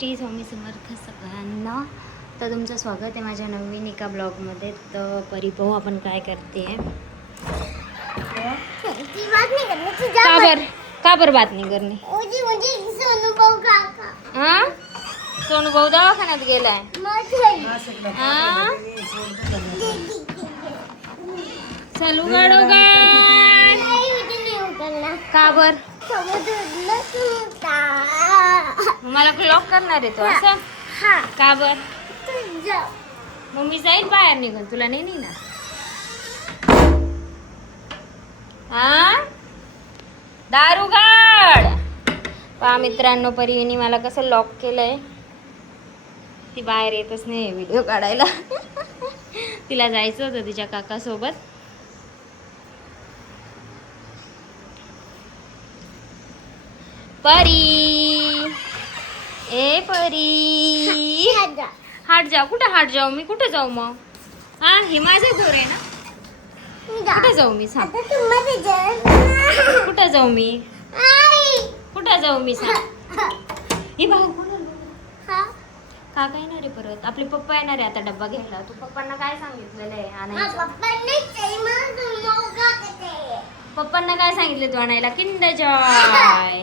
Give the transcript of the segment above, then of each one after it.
श्री स्वामी समर्थ सगळ्यांना. तर तुमचं स्वागत आहे माझ्या नवीन एका ब्लॉगमध्ये. तर परी पाहू आपण काय करते. का बर बात नाही करणे. हां सोनू भाऊ दवाखान्यात गेलाय. चालू गाडो का बर मला लॉक करणार आहे तो असं का बर. मम्मी जाईल बाहेर निघून तुला नाही ना. हा दारुगाड पहा मित्रांनो, परीने मला कसं लॉक केलंय. ती बाहेर येतच नाही व्हिडिओ काढायला. तिला जायचं होतं तिच्या काकासोबत. परी ए परी हाट जाऊ. कुठं हाट जाऊ मी? कुठं जाऊ मग? हा हे माझं घर आहे ना. कुठं जाऊ मी सांग? कुठं जाऊ मी? कुठं जाऊ मी सांग? हे भाऊ काका येणार आहे परत. आपले पप्पा येणार आहे आता डब्बा घ्यायला. तू पप्पांना काय सांगितलेलं आहे आणायचं? पप्पांना काय सांगितलं तू आणायला? Kinder Joy.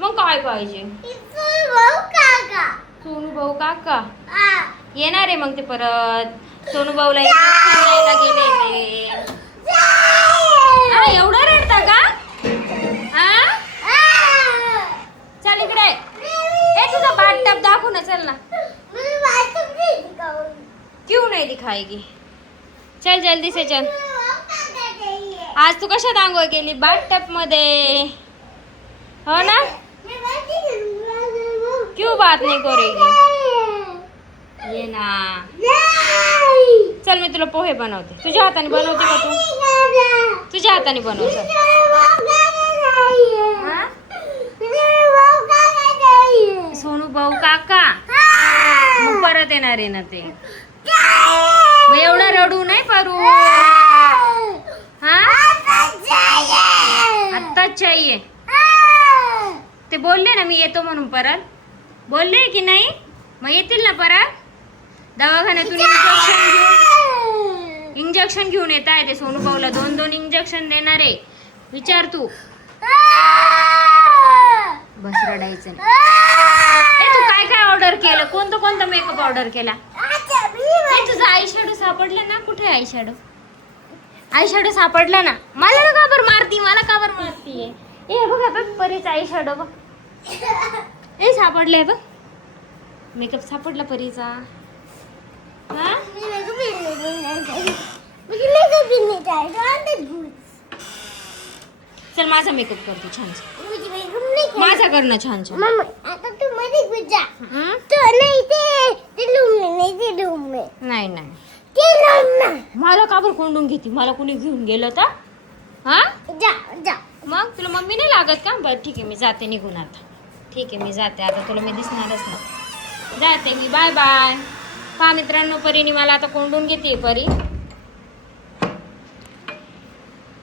मग काय पाहिजे? सोनू भाऊ काका येणार आहे मग ते परत. सोनू भाऊला गेले ते. एवढं रडता का? चल इकडे. ए तुझा बाथटब दाखव ना. चल ना. क्यों नहीं दिखाएगी? चल जल्दी से चल. आज तू कशात आंघोळ केली? बाथटब मध्ये हो ना. क्यों बात नहीं करेगी? ये ना. चल मी तुला पोहे बनवते. तुझ्या हाताने बनवते का तू? तुझ्या हाताने बनवते. सोनू भाऊ काका मग परत येणार आहे ना ते. मग एवढं रडू नाही परू. हा आत्ताच चाहिए. ते बोलले ना मी येतो म्हणून परत. बोलले की नाही? मग येतील ना परत. दवाखान्यातून इंजेक्शन घेऊन येत आहे ते. सोनू भाऊला 2-2 इंजेक्शन देणार आहे. विचार तू. बस रडायचं नाही. तू काय काय ऑर्डर केलं? कोणता मेकअप ऑर्डर केला? तुझा आय शॅडो सापडला ना. कुठे आय शॅडो? आय शॅडो सापडला ना. मला ना का बरं मारती? मला का बरं मारतीये? ए बघा बघ परीचा आय शॅडो बघ. ए सापडलाय बघ. मेकअप सापडला परीचा. हा चल माझा मेकअप कर तू छान. माझा कर ना छान छान. नाही नाही मला का बरं कोंडून घेते? मला कुणी घेऊन गेलं तर हा मग तुला मम्मी नाही लागत का? बरं ठीक आहे मी जाते निघून आता. ठीक आहे मी जाते आता. तुला मी दिसणारच नाही. जाते मी. Bye bye. पहा मित्रांनो, परीने मला आता कोंडून घेते. परी